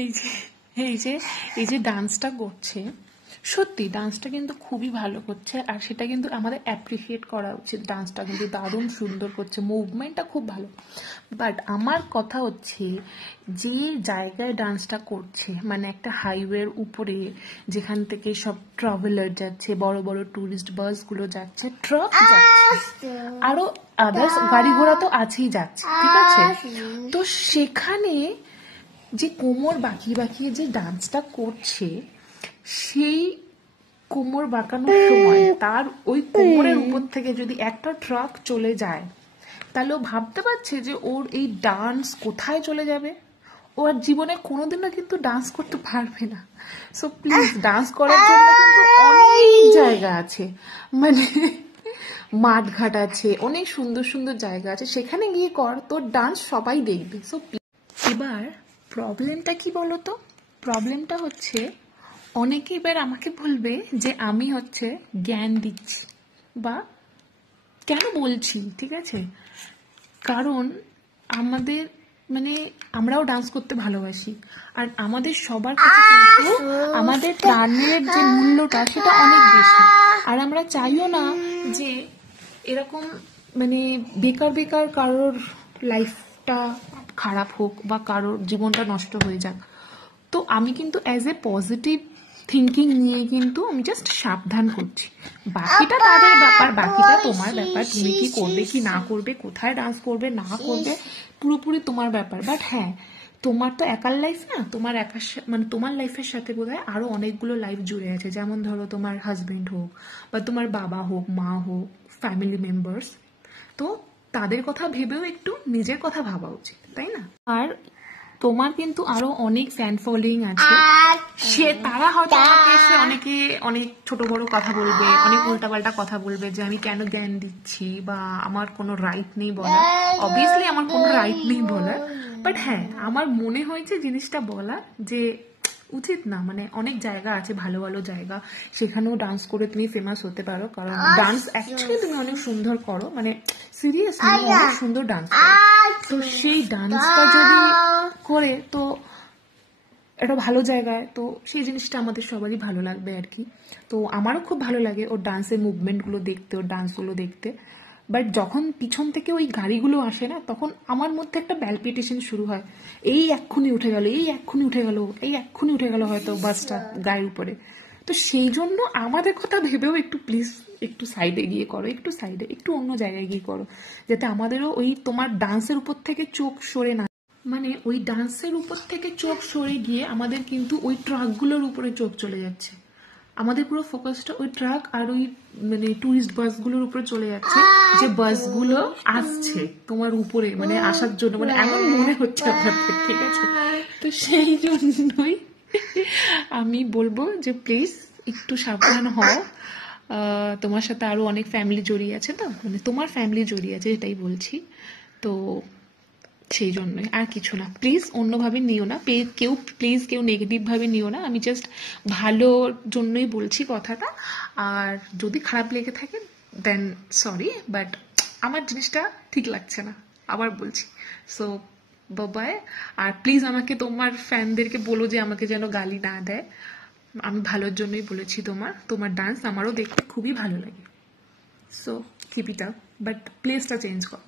এই যে এই যে এই যে ডান্সটা করছে, সত্যি ডান্সটা কিন্তু খুবই ভালো করছে, আর সেটা কিন্তু আমাদের অ্যাপ্রিসিয়েট করা উচিত। ডান্সটা কিন্তু দারুণ সুন্দর করছে, মুভমেন্টটা খুব ভালো। বাট আমার কথা হচ্ছে, যে জায়গায় ডান্সটা করছে, মানে একটা হাইওয়ের উপরে, যেখান থেকে সব ট্রাভেলার যাচ্ছে, বড় বড় ট্যুরিস্ট বাসগুলো যাচ্ছে, ট্রাক যাচ্ছে, আরো আদার্স গাড়ি ঘোড়া তো আছেই যাচ্ছে, ঠিক আছে? তো সেখানে যে কোমর বাঁকিয়ে বাঁকিয়ে যে ডান্সটা করছে, সেই কোমর বাঁকানোর সময় তার ওই কোমরের উপর থেকে যদি একটা ট্রাক চলে যায়, তাহলে ও ভাবতে পারছে যে ওর এই ডান্স কোথায় চলে যাবে। ও আর জীবনে কোনোদিনও কিন্তু ডান্স করতে পারবে না। সো প্লিজ, ডান্স করার জন্য কিন্তু অনেক জায়গা আছে, মানে মাঠঘাট আছে, অনেক সুন্দর সুন্দর জায়গা আছে, সেখানে গিয়ে কর, তোর ডান্স সবাই দেখবে। সো এবার প্রবলেমটা কি বলতো? প্রবলেমটা হচ্ছে, অনেকে এবার আমাকে বলবে যে আমি হচ্ছে জ্ঞান দিচ্ছি, বা কেন বলছি, ঠিক আছে? কারণ আমাদের মানে আমরাও ডান্স করতে ভালোবাসি, আর আমাদের সবার কাছে কিন্তু আমাদের প্রাণের যে মূল্যটা সেটা অনেক বেশি, আর আমরা চাইও না যে এরকম মানে বেকার বেকার কারোর লাইফটা খারাপ হোক বা কারোর জীবনটা নষ্ট হয়ে যাক। তো আমি কিন্তু অ্যাজ এ পজিটিভ থিঙ্কিং নিয়ে কিন্তু আমি জাস্ট সাবধান করছি। বাকিটা তাদের ব্যাপার, বাকিটা তোমার ব্যাপার, তুমি কি করবে কি না করবে, কোথায় ডান্স করবে না করবে, পুরোপুরি তোমার ব্যাপার। বাট হ্যাঁ, তোমার তো একার লাইফ না, তোমার একার মানে তোমার লাইফের সাথে বোধহয় আরো অনেকগুলো লাইফ জুড়ে আছে, যেমন ধরো তোমার হাজবেন্ড হোক, বা তোমার বাবা হোক, মা হোক, ফ্যামিলি মেম্বার্স। তো তাদের কথা ভেবেও একটু নিজের কথা ভাবা উচিত, তাই না? আর তোমার কিন্তু আরো অনেক ফ্যান ফলোয়িং আছে, সে তারা হয়তো আমাকে এসে অনেকে অনেক ছোট বড় কথা বলবে, অনেক উল্টাপাল্টা কথা বলবে, যে আমি কেন জ্ঞান দিচ্ছি, বা আমার কোনো রাইট নেই বলার। অবভিয়াসলি আমার কোনো রাইট নেই বলার, বাট হ্যাঁ, আমার মনে হয়েছে জিনিসটা বলা যে উচিত না। মানে অনেক জায়গা আছে, ভালো ভালো জায়গা, সেখানেও ডান্স করে তুমি ফেমাস হতে পারো, কারণ ডান্স অ্যাকচুয়ালি তুমি অনেক সুন্দর করো, মানে সিরিয়াসলি অনেক সুন্দর ডান্স করো। তো সেই ডান্সটা যদি করে তো একটা ভালো জায়গায়, তো সেই জিনিসটা আমাদের সবারই ভালো লাগবে আর কি। তো আমারও খুব ভালো লাগে ওর ডান্সের মুভমেন্টগুলো দেখতে, ওর ডান্সগুলো দেখতে। বাট যখন পিছন থেকে ওই গাড়িগুলো আসে না, তখন আমার মধ্যে একটা প্যালপিটেশন শুরু হয়, এই এক্ষুনি উঠে গেল, এই এক্ষুনি উঠে গেল, এই এক্ষুনি উঠে গেল হয়তো বাসটা গায়ের উপরে। তো সেই জন্য আমাদের কথা ভেবেও একটু প্লিজ একটু সাইডে গিয়ে করো, একটু সাইডে, একটু অন্য জায়গায় গিয়ে করো, যাতে আমাদেরও ওই তোমার ডান্সের উপর থেকে চোখ সরে না, মানে ওই ডান্সের উপর থেকে চোখ সরে গিয়ে আমাদের কিন্তু ওই ট্রাকগুলোর উপরে চোখ চলে যাচ্ছে। আমাদের পুরো ফোকাসটা ওই ট্রাক আর ওই মানে টুরিস্ট বাসগুলোর উপরে চলে যাচ্ছে, যে বাসগুলো আসছে তোমার উপরে, মানে আসার জন্য, মানে এমন মনে হচ্ছে আপনাদের, ঠিক আছে? তো সেই জন্যই আমি বলবো যে প্লিজ একটু সাবধান হও। তোমার সাথে আরো অনেক ফ্যামিলি জড়িয়ে আছে, তো মানে তোমার ফ্যামিলি জড়িয়ে আছে, এটাই বলছি। তো সেই জন্যই, আর কিছু না। প্লিজ অন্যভাবে নিও না, কেউ নেগেটিভ ভাবে নিও না, আমি জাস্ট ভালোর জন্যই বলছি কথাটা। আর যদি খারাপ লেগে থাকে দেন সরি, বাট আমার জিনিসটা ঠিক লাগছে না, আবার বলছি। সো বাবাই। আর প্লিজ আমাকে তোমার ফ্যানদেরকে বলো যে আমাকে যেন গালি না দেয়, আমি ভালোর জন্যই বলেছি। তোমার ডান্স আমারও দেখতে খুবই ভালো লাগে। So keep it up, but প্লেসটা চেঞ্জ করো।